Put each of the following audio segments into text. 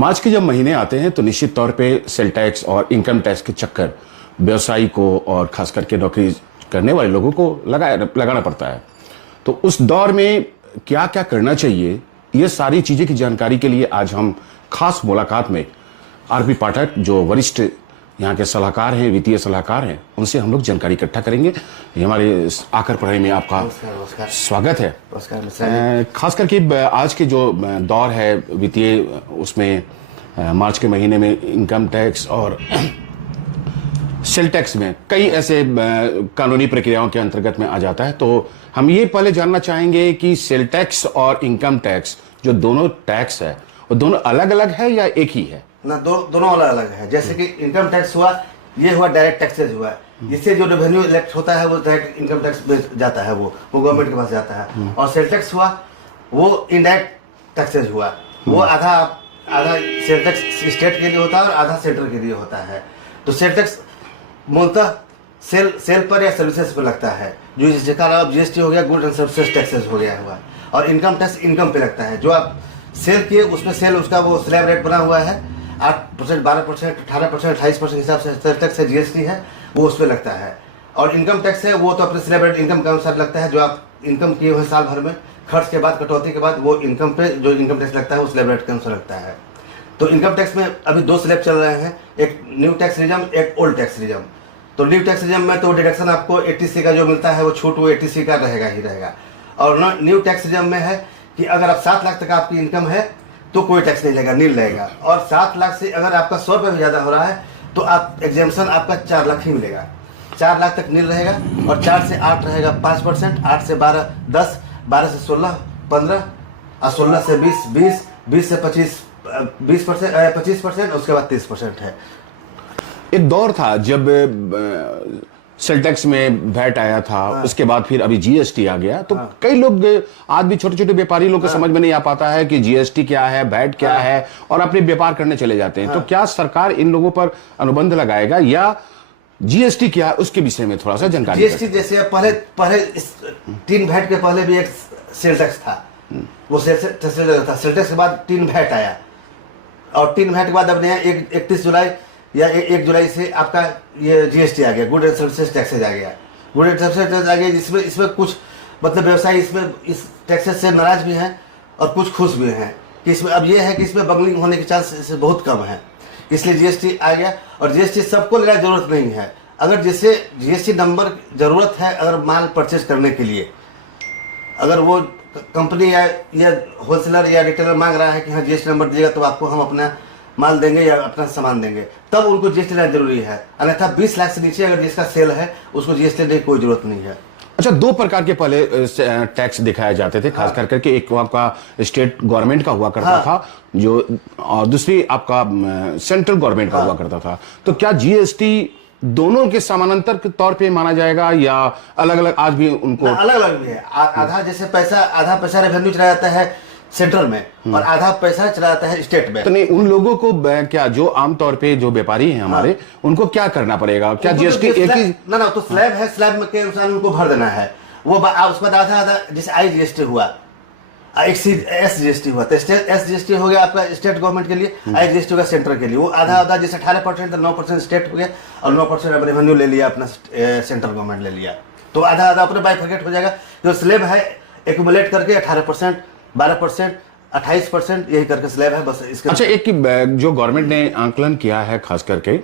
मार्च के जब महीने आते हैं तो निश्चित तौर पे सेल टैक्स और इनकम टैक्स के चक्कर व्यवसायी को और खास करके नौकरी करने वाले लोगों को लगाना पड़ता है। तो उस दौर में क्या क्या करना चाहिए, ये सारी चीजें की जानकारी के लिए आज हम खास मुलाकात में आरपी पाठक जो वरिष्ठ यहाँ के सलाहकार हैं, वित्तीय सलाहकार हैं, उनसे हम लोग जानकारी इकट्ठा करेंगे। हमारे आकर पढ़ाई में आपका स्वागत है। खास करके आज के जो दौर है वित्तीय, उसमें मार्च के महीने में इनकम टैक्स और सेल टैक्स में कई ऐसे कानूनी प्रक्रियाओं के अंतर्गत में आ जाता है। तो हम ये पहले जानना चाहेंगे कि सेल टैक्स और इनकम टैक्स जो दोनों टैक्स है वो दोनों अलग अलग है या एक ही है? ना, दोनों अलग अलग है। जैसे कि इनकम टैक्स हुआ, ये हुआ डायरेक्ट टैक्सेज हुआ, इससे जो रेवेन्यू इलेक्ट होता है वो डायरेक्ट इनकम टैक्स में जाता है, वो गवर्नमेंट के पास जाता है। और सेल टैक्स हुआ वो इनडायरेक्ट टैक्सेज हुआ, वो आधा सेल टैक्स स्टेट के लिए होता है और आधा सेंटर के लिए होता है। तो सेल टैक्स मूलतः सेल पर या सर्विसेज पर लगता है, जो जिसका जीएसटी हो गया, गुड एंड सर्विसेज टैक्सेस हो गया हुआ। और इनकम टैक्स इनकम पे लगता है, जो आप सेल किए उसमें सेल उसका वो स्लैब रेट बना हुआ है, 8%, 12%, 18%, 28% हिसाब से सेल टैक्स है, जीएसटी है, वो उस पर लगता है। और इनकम टैक्स है वो तो अपने स्लैब रेट इनकम के अनुसार लगता है, जो आप इनकम किए हुए साल भर में खर्च के बाद, कटौती के बाद, वो इनकम पे जो इनकम टैक्स लगता है वो स्लैब रेट के अनुसार लगता है। तो इनकम टैक्स में अभी दो स्लैब चल रहे हैं, एक न्यू टैक्स रिजम, एक ओल्ड टैक्स रिजम। तो न्यू टैक्स रिजम में तो डिडक्शन आपको 80C का जो मिलता है वो छूट वो 80C का रहेगा ही रहेगा। और न्यू टैक्स रिजम में है कि अगर आप 7 लाख तक आपकी इनकम है तो कोई टैक्स नहीं लगेगा, नील रहेगा। और 7 लाख से अगर आपका 100 रुपये भी ज़्यादा हो रहा है तो आप एग्जाम्पशन आपका 4 लाख ही मिलेगा। 4 लाख तक नील रहेगा, और 4 से 8 रहेगा 5%, 8 से 12 10, 12 से 16 15, और 16 से 20 20 से 25% 25%, उसके बाद 30% है। एक दौर था जब सेल टैक्स में वैट आया था, उसके बाद फिर अभी जीएसटी आ गया। तो कई लोग आज भी छोटे छोटे व्यापारी लोग को समझ में नहीं आ पाता है कि जीएसटी क्या है, वैट क्या है, और अपने व्यापार करने चले जाते हैं। तो क्या सरकार इन लोगों पर अनुबंध लगाएगा, या जीएसटी क्या है उसके विषय में थोड़ा सा जानकारी? जीएसटी जैसे पहले 3 वैट के पहले भी एक सेल टैक्स था, वो सेल टैक्स के बाद 3 वैट आया, और 3 वैट के बाद अब नया 31 जुलाई या 1 जुलाई से आपका ये जीएसटी आ गया, गुड एंड सर्विसेज टैक्सेज आ गया। गुड एंड सर्विसेज टैक्स आ गया, जिसमें इसमें कुछ मतलब व्यवसायी इसमें इस टैक्सेज से नाराज भी हैं और कुछ खुश भी हैं कि इसमें अब ये है कि इसमें बंगलिंग होने के चांस बहुत कम है, इसलिए जीएसटी आ गया। और जीएसटी सबको लेना जरूरत नहीं है, अगर जिससे जीएसटी नंबर जरूरत है, अगर माल परचेज करने के लिए, अगर वो कंपनी या होलसेलर या रिटेलर मांग रहा है कि हाँ जीएसटी नंबर दिएगा तो आपको हम अपना माल देंगे या अपना सामान देंगे, तब उनको जीएसटी लेना जरूरी है। अन्यथा 20 लाख से नीचे अगर जिसका सेल है उसको जीएसटी लेने की कोई जरूरत नहीं है। अच्छा, 2 प्रकार के पहले टैक्स दिखाए जाते थे, खास करके एक आपका स्टेट गवर्नमेंट का हुआ करता था, जो, और दूसरी आपका सेंट्रल गवर्नमेंट का हुआ करता था। तो क्या जीएसटी दोनों के समानांतर के तौर पे माना जाएगा, या अलग अलग आज भी उनको? अलग अलग भी है। आधा जैसे आधा पैसा रेवेन्यू चला जाता है सेंट्रल में, और आधा पैसा चला जाता है स्टेट में। तो नहीं, उन लोगों को क्या, जो आमतौर पे जो व्यापारी हैं हमारे, उनको क्या करना पड़ेगा? क्या जीएसटी एक ही? ना, तो स्लैब है, स्लैब के अनुसार उनको भर देना है। वो उसके बाद आधा जैसे आई जीएसटी हुआ, एस जीएसटी हुआ, तो एस जीएसटी हो गया आपका स्टेट गवर्नमेंट के लिए, आई जीएसटी होगा सेंटर के लिए। वो आधा जैसे 18% 9% स्टेट हो गया, और 9% अब रेवेन्यू ले लिया अपना, सेंट्रल गवर्नमेंट ले लिया, तो आधा अपने बाइफरकेट हो जाएगा। जो स्लैब है एक्यूमुलेट करके 18%, 12%, 28% यही करके स्लैब है बस इसका। अच्छा, एक जो गवर्नमेंट ने आंकलन किया है खास करके,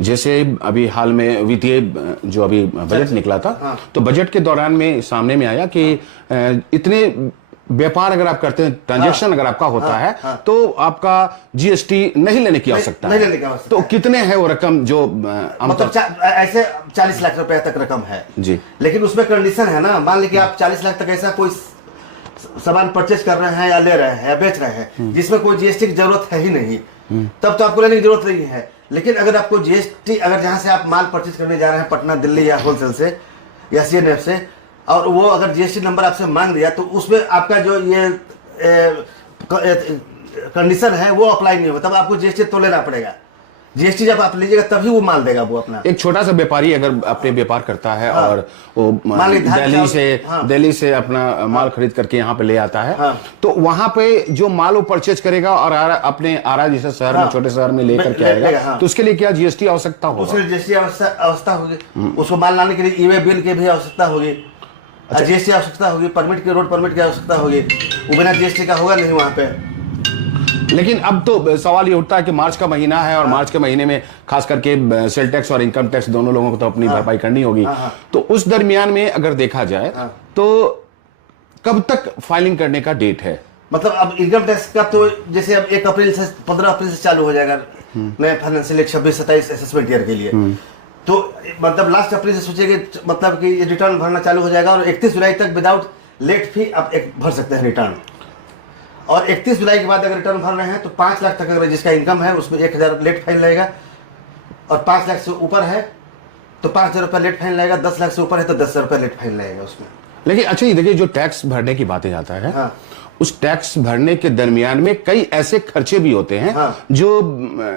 जैसे अभी हाल में वित्तीय जो अभी बजट निकला था, तो बजट के दौरान में सामने में आया कि इतने व्यापार अगर आप करते हैं, ट्रांजैक्शन अगर आपका होता है, तो आपका जीएसटी नहीं लेने की आवश्यकता है। तो कितने है वो रकम जो मतलब ऐसे 40 लाख रुपए तक रकम है जी, लेकिन उसमें कंडीशन है ना। मान लीजिए आप 40 लाख तक ऐसा कोई सामान परचेज कर रहे हैं या ले रहे हैं या बेच रहे हैं जिसमें कोई जीएसटी की जरूरत है ही नहीं, तब तो आपको लेने की जरूरत नहीं है। लेकिन अगर आपको जीएसटी, अगर जहां से आप माल परचेज करने जा रहे हैं, पटना, दिल्ली या होलसेल से या सीएनएफ से, और वो अगर जीएसटी नंबर आपसे मांग दिया, तो उसमें आपका जो ये कंडीशन है वो अप्लाई नहीं होगा, तब आपको जीएसटी तो लेना पड़ेगा। जीएसटी जब आप लीजिएगा तभी वो माल देगा वो अपना। एक छोटा सा व्यापारी अगर अपने व्यापार करता है और वो मान लीजिए दिल्ली से अपना माल खरीद करके यहाँ पे ले आता है, तो वहां पे जो माल वो परचेज करेगा और अपने आरा जैसे शहर में, छोटे शहर में लेकर के आएगा, तो उसके लिए क्या जीएसटी आवश्यकता होगा? उसके लिए जीएसटी आवश्यकता होगी, उसको माल लाने के लिए ई-वे बिल की भी आवश्यकता होगी, जीएसटी आवश्यकता होगी, परमिट की, रोड परमिट की आवश्यकता होगी, वो बिना जीएसटी का होगा नहीं वहाँ पे। लेकिन अब तो सवाल ये उठता है कि मार्च का महीना है और मार्च के महीने में खास करके सेल टैक्स और इनकम टैक्स दोनों लोगों को तो अपनी भरपाई करनी होगी, तो उस दरमियान में अगर देखा जाए तो कब तक फाइलिंग करने का डेट है? मतलब अब इनकम टैक्स का तो जैसे अब 1 अप्रैल से 15 अप्रैल से चालू हो जाएगा नए फाइनेंशियल 26-27 असेसमेंट ईयर के लिए, तो मतलब लास्ट अप्रैल से सोचिए मतलब कि रिटर्न भरना चालू हो जाएगा और 31 जुलाई तक विदाउट लेट फी आप भर सकते हैं रिटर्न। और 31 जुलाई के बाद अगर रिटर्न भर रहे हैं तो 5 लाख तक अगर जिसका इनकम है उसमें 1000 लेट फाइन लगेगा, और 5 लाख से ऊपर है तो 5000 रुपये लेट फाइन लगेगा, 10 लाख से ऊपर है तो 10,000 रुपये लेट फाइन लगेगा उसमें। लेकिन अच्छा ये देखिए, जो टैक्स भरने की बातें जाता है, उस टैक्स भरने के दरमियान में कई ऐसे खर्चे भी होते हैं जो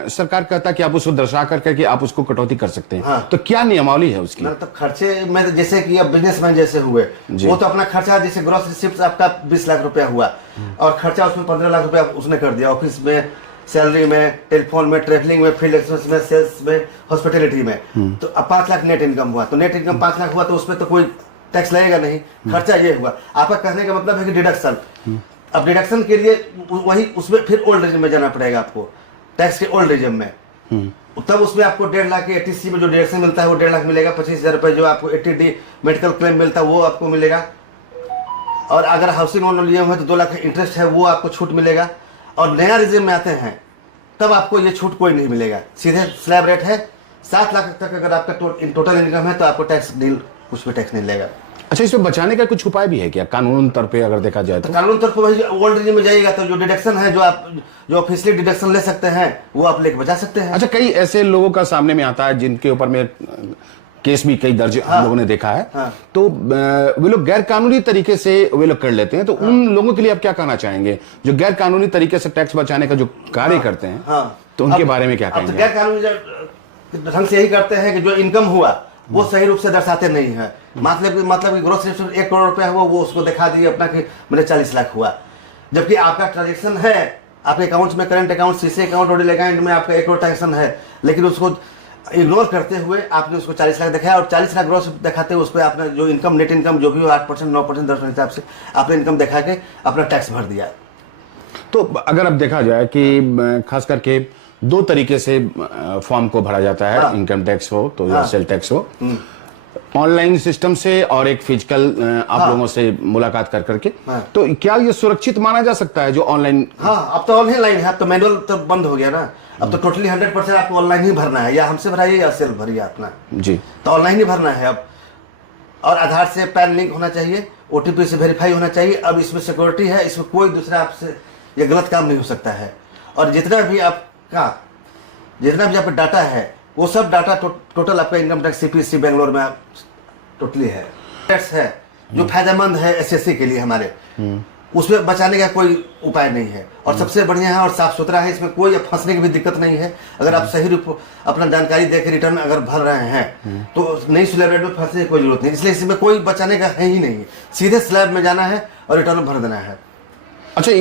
सरकार कहता है कि आप उसको दर्शा करके आप उसको कटौती कर सकते हैं, तो क्या नियमावली है उसकी? मतलब खर्चे में तो जैसे कि अब बिजनेसमैन जैसे हुए वो तो अपना खर्चा, जैसे ग्रॉस रिसिप्ट आपका 20 लाख रुपया हुआ और खर्चा उसमें 15 लाख रुपया उसने कर दिया, ऑफिस में, सैलरी में, टेलीफोन में, ट्रैवलिंग में, फील्ड एक्सपेंस में, सेल्स में, हॉस्पिटलिटी में, तो अब 5 लाख नेट इनकम हुआ, तो नेट इनकम 5 लाख हुआ तो उसमें तो कोई टैक्स लगेगा नहीं, खर्चा ये हुआ। आपका कहने का मतलब है कि डिडक्शन, अब डिडक्शन के लिए वही उसमें फिर ओल्ड रेजिम में जाना पड़ेगा आपको, टैक्स के ओल्ड रेजिम में, तब उसमें आपको 1.5 लाख के 80C में जो डिडक्शन मिलता है वो 1.5 लाख मिलेगा, 25,000 रुपये जो आपको 80D मेडिकल क्लेम मिलता है वो आपको मिलेगा, और अगर हाउसिंग लोन लिया हुआ है तो 2 लाख इंटरेस्ट है वो आपको छूट मिलेगा। और नया रेजिम में आते हैं तब आपको ये छूट कोई नहीं मिलेगा, सीधे स्लैब रेट है 7 लाख तक अगर आपका टोटल इनकम है तो आपको टैक्स डील कुछ भी टैक्स नहीं लेगा। अच्छा, इसमें बचाने का कुछ उपाय भी है क्या कानून तौर पे अगर देखा जाए तो? कानून तौर पर वही ओल्ड रेजिम में जाइएगा तो जो डिडक्शन है, जो ऑफिशियली डिडक्शन ले सकते हैं वो आप लेके बचा सकते हैं। अच्छा, कई ऐसे लोगों का सामने में आता है जिनके ऊपर में केस भी कई दर्ज हम लोगों ने देखा है, तो वे लोग गैर कानूनी तरीके से वे लोग कर लेते हैं, तो उन लोगों के लिए आप क्या कहना चाहेंगे जो गैर कानूनी तरीके से टैक्स बचाने का जो कार्य करते हैं, तो उनके बारे में क्या कहेंगे? गैर कानूनी ढंग से यही करते हैं कि जो इनकम हुआ वो सही रूप से दर्शाते नहीं है, मतलब कि ग्रोस रिसिप्ट 1 करोड़ रुपया हुआ वो उसको दिखा दिए अपना कि मेरे 40 लाख हुआ, जबकि आपका ट्रांजेक्शन है आपके अकाउंट्स में, करंट अकाउंट, सीसी अकाउंट और अकाउंट में आपका 1 करोड़ ट्रांजेक्शन है, लेकिन उसको इग्नोर करते हुए आपने उसको 40 लाख दिखाया, और 40 लाख ग्रोस दिखाते हुए उस पर आपने जो इनकम, नेट इनकम जो भी हो 8%, 9%, 10% हिसाब से आपने इनकम दिखा के अपना टैक्स भर दिया। तो अगर अब देखा जाए कि खास करके 2 तरीके से फॉर्म को भरा जाता है, इनकम टैक्स हो तो या सेल टैक्स हो, ऑनलाइन सिस्टम से और एक फिजिकल आप लोगों से मुलाकात कर करके, तो क्या ये सुरक्षित माना जा सकता है जो ऑनलाइन? अब तो ऑनलाइन है, अब तो मैनुअल तो बंद हो गया ना, अब तो टोटली 100% आपको ऑनलाइन ही भरना है, या हमसे भराइए या सेल्फ भरिए अपना जी, तो ऑनलाइन ही भरना है अब। और आधार से पैन लिंक होना चाहिए, OTP से वेरीफाई होना चाहिए। अब इसमें सिक्योरिटी है, इसमें कोई दूसरा आपसे ये गलत काम नहीं हो सकता है, और जितना भी आपका डाटा है वो सब डाटा टोटल आपका इनकम टैक्स CPC बेंगलोर में टोटली है। टैक्स है जो फायदेमंद है SSC के लिए हमारे, उसमें बचाने का कोई उपाय नहीं है, और सबसे बढ़िया है और साफ सुथरा है, इसमें कोई फंसने की भी दिक्कत नहीं है। अगर आप सही रूप अपना जानकारी दे के रिटर्न अगर भर रहे हैं तो नई स्लैब रेट में फंसने की कोई जरूरत नहीं, इसलिए इसमें कोई बचाने का है ही नहीं, सीधे स्लैब में जाना है और रिटर्न भर देना है। अच्छा,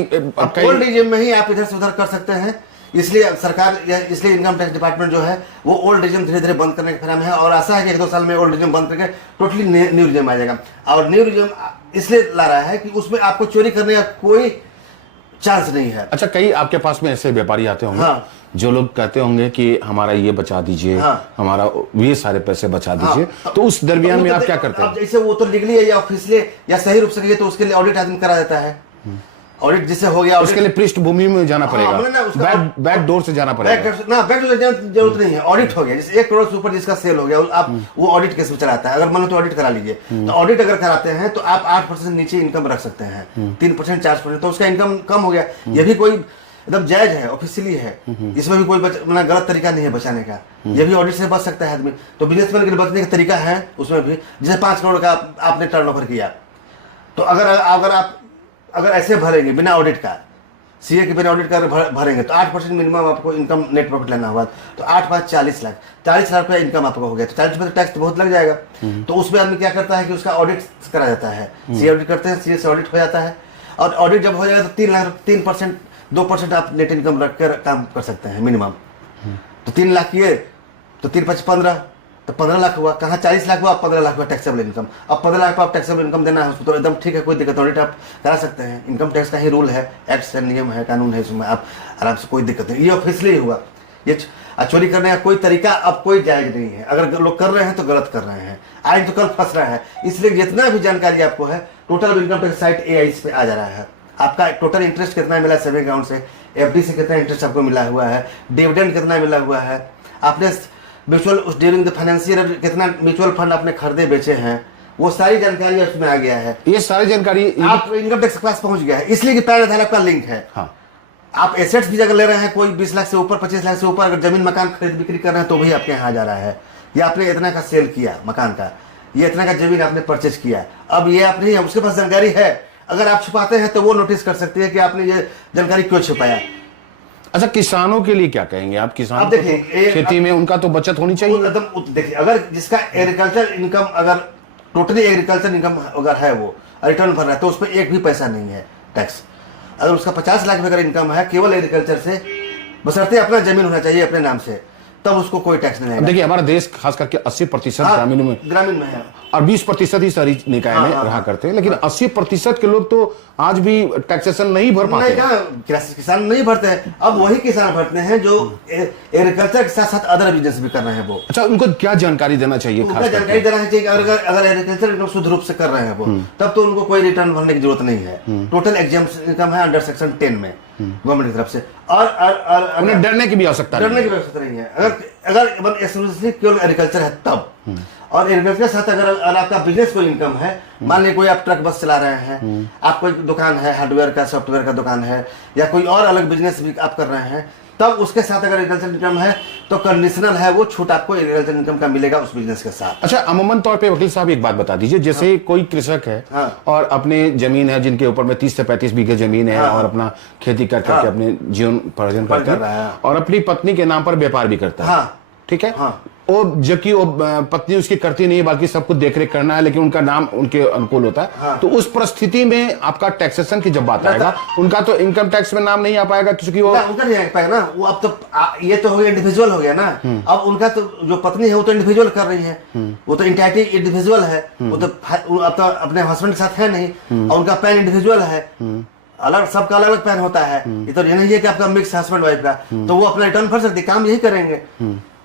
ओल्ड रेजिम में ही आप इधर से उधर कर सकते हैं, इसलिए सरकार इसलिए इनकम टैक्स डिपार्टमेंट जो है वो ओल्ड रेजिम धीरे धीरे बंद करने के फिराम है, और आशा है कि 1-2 साल में ओल्ड रेजिम बंद करके टोटली न्यू रेजिम आ जाएगा। और न्यू रेजिम इसलिए ला रहा है कि उसमें आपको चोरी करने का कोई चांस नहीं है। अच्छा, कई आपके पास में ऐसे व्यापारी आते होंगे जो लोग कहते होंगे कि हमारा ये बचा दीजिए, हमारा ये सारे पैसे बचा दीजिए, तो उस दरमियान में आप क्या करते हैं? जैसे वो तो लीगली है या ऑफिशियली या सही रूप से कहिए तो उसके लिए ऑडिट आदमी करा देता है, ऑडिट जिससे हो गया उसके लिए पृष्ठभूमि में जाना पड़ेगा, बैक डोर से जाना पड़ेगा ना, बैक डोर जाने जरूरत नहीं है। ऑडिट हो गया, जैसे 1 करोड़ से ऊपर जिसका सेल हो गया आप वो ऑडिट केस में चलाता है, अगर मानो तो ऑडिट करा लीजिए, तो ऑडिट अगर कराते हैं तो आप 8% नीचे इनकम रख सकते हैं, 3%, 4%, तो उसका इनकम कम हो गया। ये भी कोई एकदम जायज है, ऑफिशियली है, इसमें भी कोई गलत तरीका नहीं है बचाने का, ये भी ऑडिट से बच सकता है आदमी। तो बिजनेसमैन के लिए बचने का तरीका है उसमें भी, जैसे 5 करोड़ का आपने टर्नओवर किया, तो अगर आप ऐसे भरेंगे बिना ऑडिट का सीए के बिना ऑडिट कर भरेंगे तो 8% मिनिमम आपको इनकम नेट प्रॉफिट लेना होगा, तो 8 5 40 लाख, 40 लाख रुपया इनकम आपको हो गया, तो 40% टैक्स तो बहुत लग जाएगा। तो उसमें आदमी क्या करता है कि उसका ऑडिट करा जाता है, सीए ऑडिट करते हैं, सीए से ऑडिट हो जाता है, और ऑडिट जब हो जाएगा तो 3 लाख 3% 2% आप नेट इनकम रख कर काम कर सकते हैं मिनिमम। तो 3 लाख किए तो 3 5 15, तो 15 लाख हुआ, कहाँ 40 लाख हुआ, 15 लाख हुआ टैक्सेबल इनकम। अब 15 लाख पर आप टैक्सेबल इनकम देना है उसको तो एकदम ठीक है, कोई दिक्कत ऑडिट आप करा सकते हैं, इनकम टैक्स का ही रूल है, एक्ट है, नियम है, कानून है, इसमें आप आराम से, कोई दिक्कत नहीं। ये ऑफिशियली हुआ, ये चोरी करने का कोई तरीका अब कोई जायज नहीं है, अगर लोग कर रहे हैं तो गलत कर रहे हैं, आज तो कल फंस रहा है। इसलिए जितना भी जानकारी आपको है total income tax site AIS पे आ जा रहा है, आपका टोटल इंटरेस्ट कितना मिला सेविंग अकाउंट से, FD से कितना इंटरेस्ट आपको मिला हुआ है, डिविडेंड कितना मिला हुआ है, आपने म्यूचुअल उस ड्यूरिंग द फाइनेंशियल कितना म्यूचुअल फंड आपने खरीदे बेचे हैं, वो सारी जानकारी उसमें आ गया है। ये सारी जानकारी आप इनकम टैक्स के पास पहुंच गया है, इसलिए कि पैन आधार आपका लिंक है। हाँ। आप एसेट्स भी अगर ले रहे हैं, कोई 20 लाख से ऊपर 25 लाख से ऊपर अगर जमीन मकान खरीद बिक्री कर रहे हैं तो भी आपके यहाँ आ जा रहा है, या आपने इतना का सेल किया मकान का, ये इतना का जमीन आपने परचेज किया, अब ये आप नहीं है, उसके पास जानकारी है, अगर आप छुपाते हैं तो वो नोटिस कर सकती है कि आपने ये जानकारी क्यों छुपाया। अच्छा, किसानों के लिए क्या कहेंगे आप? किसान अब देखिए खेती में उनका तो बचत होनी चाहिए एकदम। देखिए अगर जिसका एग्रीकल्चर इनकम, अगर टोटली एग्रीकल्चर इनकम अगर है, वो रिटर्न भर रहा है तो उस पर एक भी पैसा नहीं है टैक्स। अगर उसका 50 लाख अगर इनकम है केवल एग्रीकल्चर से, बशर्ते अपना जमीन होना चाहिए अपने नाम से, तब उसको कोई टैक्स नहीं है। देखिए हमारा देश खास करके 80% ग्रामीण में है और 20% ही शहरी निकाय में रहा करते हैं, लेकिन 80% के लोग तो आज भी टैक्सेशन नहीं भर पाते हैं। किसान नहीं भरते हैं, अब वही किसान भरते हैं जो एग्रीकल्चर के साथ साथ अदर बिजनेस भी कर रहे हैं वो। अच्छा, उनको क्या जानकारी देना चाहिए? उनका जानकारी देना चाहिए कि अगर एग्रीकल्चर इनकम शुद्ध रूप से कर रहे हैं वो, तब तो उनको कोई रिटर्न भरने की जरूरत नहीं है। टोटल एग्जाम्प्ट इनकम है अंडर सेक्शन 10 में गवर्नमेंट की तरफ से, और उन्हें डरने की भी आवश्यकता नहीं है। अगर एक्सक्लूसिवली केवल एग्रीकल्चर है तब, और एग्रीकल्चर के साथ अगर आपका बिजनेस कोई इनकम है, मान लीजिए कोई आप ट्रक बस चला रहे हैं, आप कोई दुकान है हार्डवेयर का, सॉफ्टवेयर का दुकान है, या कोई और अलग बिजनेस भी आप कर रहे हैं, तब उसके साथ अगर एग्रीकल्चर इनकम है तो कंडीशनल है, वो छूट आपको एग्रीकल्चर इनकम का मिलेगा उस बिजनेस के साथ। अच्छा, अमूमन तौर पे वकील साहब एक बात बता दीजिए, जैसे कोई कृषक है और अपने जमीन है जिनके ऊपर में 30 से 35 बीघे जमीन है और अपना खेती कर करके अपने जीवन पार्जन करता है और अपनी पत्नी के नाम पर व्यापार भी करता है, ठीक है, जबकि वो पत्नी उसकी करती नहीं है, बाकी सब कुछ देखरेख करना है, लेकिन उनका नाम उनके अनुकूल होता है, तो उस परिस्थिति में आपका टैक्सेशन की जब बात आएगा, उनका तो इनकम टैक्स में नाम नहीं आ पाएगा, क्योंकि वो उनका नहीं आ पाएगा ना, वो अब तो ये तो हो गया इंडिविजुअल हो गया ना। अब उनका तो जो पत्नी है वो तो इंडिविजुअल कर रही है, वो तो इंटाइटी इंडिविजुअल है, वो तो अब तो अपने हस्बैंड के साथ है नहीं, और उनका पैन इंडिविजुअल है, अलग सबका अलग अलग पैन होता है। ये तो ये नहीं है कि आपका मिक्स हस्बैंड वाइफ का, तो वो अपना रिटर्न भर सकती, काम यही करेंगे,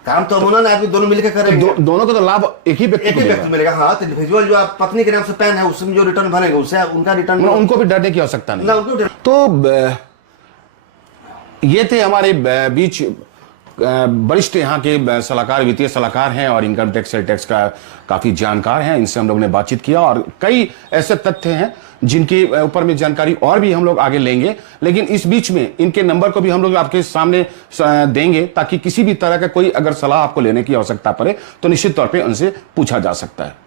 काम तो अमूमन आदमी दोनों मिलकर करेंगे, दोनों को तो लाभ एक ही व्यक्ति मिलेगा। हाँ, तो इंडिविजुअल जो आप पत्नी के नाम से पैन है उसमें जो रिटर्न भरेगा उससे उनका रिटर्न, उनको भी डरने की आवश्यकता नहीं। तो ये थे हमारे बीच वरिष्ठ यहाँ के सलाहकार, वित्तीय सलाहकार हैं और इनकम टैक्स सेल टैक्स का काफी जानकार हैं, इनसे हम लोग ने बातचीत किया और कई ऐसे तथ्य हैं जिनके ऊपर में जानकारी और भी हम लोग आगे लेंगे, लेकिन इस बीच में इनके नंबर को भी हम लोग आपके सामने देंगे ताकि किसी भी तरह का कोई अगर सलाह आपको लेने की आवश्यकता पड़े तो निश्चित तौर पे उनसे पूछा जा सकता है।